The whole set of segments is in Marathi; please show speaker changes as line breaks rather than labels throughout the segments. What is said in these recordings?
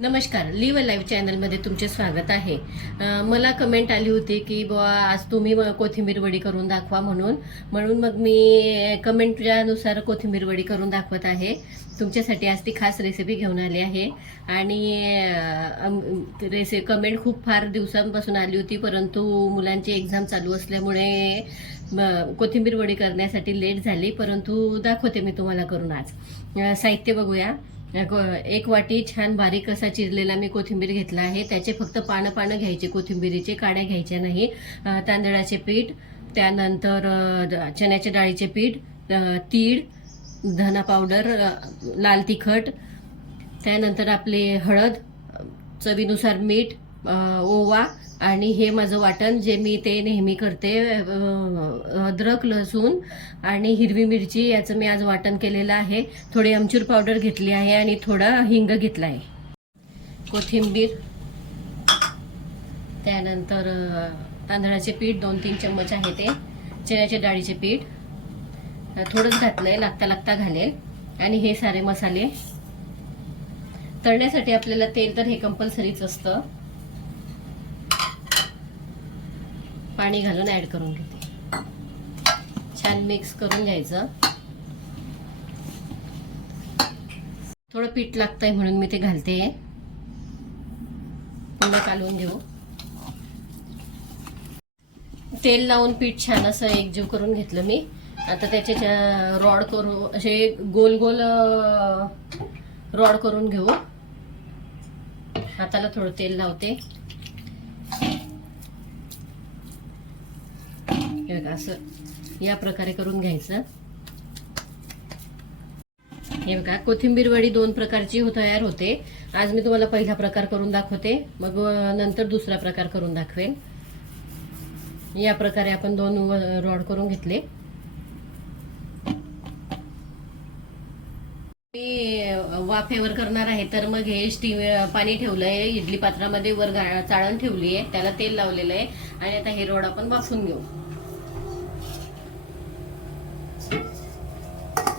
नमस्कार लिव्ह लाईव्ह चॅनलमध्ये तुमचे स्वागत आहे. मला कमेंट आली होती की बुवा आज तुम्ही म- कोथिंबीर वडी करून दाखवा म्हणून. म्हणून मग मी कमेंटच्यानुसार कोथिंबीर वडी करून दाखवत आहे. तुमच्यासाठी आज ती खास रेसिपी घेऊन आली आहे. आणि रेसि कमेंट खूप फार दिवसांपासून आली होती परंतु मुलांची एक्झाम चालू असल्यामुळे कोथिंबीर वडी करण्यासाठी लेट झाली. परंतु दाखवते मी तुम्हाला करून आज. साहित्य बघूया. एक वाटी छान बारीक असा चिरलेला मी कोथिंबीर घेतला आहे. त्याचे फक्त पानं पानं घ्यायचे कोथिंबीरीचे काड्या घ्यायच्या नाही. तांदळाचे पीठ त्यानंतर द- चण्याच्या डाळीचे पीठ तीळ धना पावडर लाल तिखट त्यानंतर आपले हळद चवीनुसार मीठ ओवा आणि हे माझं वाटण जे मी ते नेहमी करते अद्रक लसूण आणि हिरवी मिरची याचं मी आज वाटण केलेलं आहे. थोडी आमचूर पावडर घेतली आहे आणि थोडा हिंग घेतला आहे. कोथिंबीर त्यानंतर तांदळाचे पीठ दोन तीन चम्मच आहे ते चण्याच्या डाळीचे पीठ. थोडंच थोडंच घातलंय लागता लागता घालेल. आणि हे सारे मसाले. तळण्यासाठी आपल्याला तेल तर हे कंपल्सरीच असतं. पाणी घालून ऍड करून घेते. छान मिक्स करून घ्यायचं. थोडं पीठ लागतंय म्हणून मी ते घालते. पुन्हा कालवून घेऊ. तेल लावून पीठ छान असं एकजीव करून घेतलं मी. आता त्याचे रॉड करू असे गोल गोल रॉड करून घेऊ. हाताला थोडं तेल लावते. हे बघा असं या प्रकारे करून घ्यायचं. हे बघा कोथिंबीर वडी दोन प्रकारची हो- तयार होते. आज मी तुम्हाला पहिला प्रकार करून दाखवते. मग नंतर दुसरा प्रकार करून दाखवेन. या प्रकारे आपण दोन रॉड करून घेतले. मी वाफेवर करणार आहे. तर मग हे स्टीम पाणी ठेवलंय. इडली पात्रामध्ये वर गा- चाळण ठेवली आहे त्याला तेल लावलेलं आहे आणि आता हे रॉड आपण वाफून घेऊ.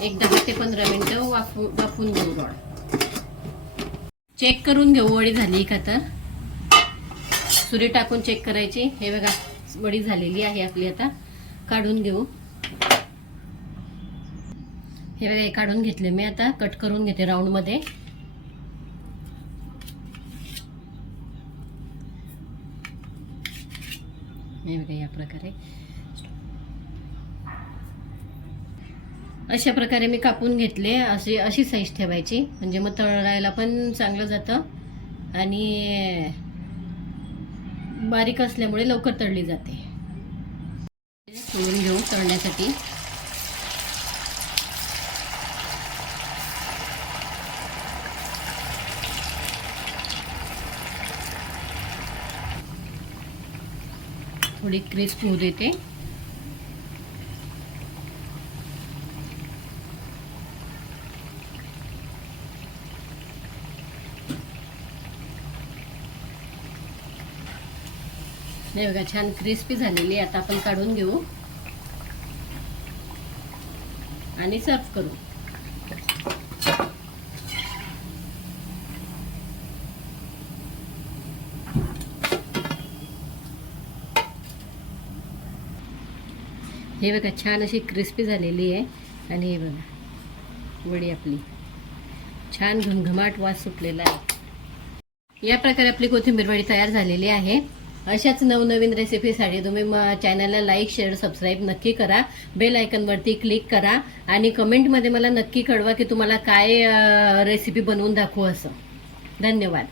एक दहा ते पंधरा मिनिटं वाफू वाफून घेऊ रॉड. चेक करून घेऊ वडी झाली का तर. सुरी टाकून चेक करायची. हे बघा वडी झालेली आहे आपली आता. काढून घेऊ. हे बघा हे काढून घेतले मी आता. कट करून घेते राऊंडमध्ये. हे बघा या प्रकारे. अशा प्रकारे मी कापून घेतले. अशी अशी साईज ठेवायची. म्हणजे मग तळायला पण चांगलं जातं. आणि बारीक असल्यामुळे लवकर तळली जाते. सोडून घेऊ तळण्यासाठी. थोडी क्रिस्प होऊ देते. हे बघा छान क्रिस्पी झालेली आहे. आता आपण काढून घेऊ. आणि सर्व करू. हे बघा छान अशी क्रिस्पी झालेली आहे. आणि हे बघा वडी आपली. छान घमघमाट वास सुटलेला आहे. या प्रकारे आपली कोथिंबीर वडी तयार झालेली आहे. अशाच नवनवीन रेसिपीसाठी तुम्ही म- चॅनलला लाईक शेअर सबस्क्राईब नक्की करा. बेल आयकनवरती क्लिक करा. आणि कमेंटमध्ये मला नक्की कळवा की तुम्हाला काय रेसिपी बनवून दाखवू असं. धन्यवाद.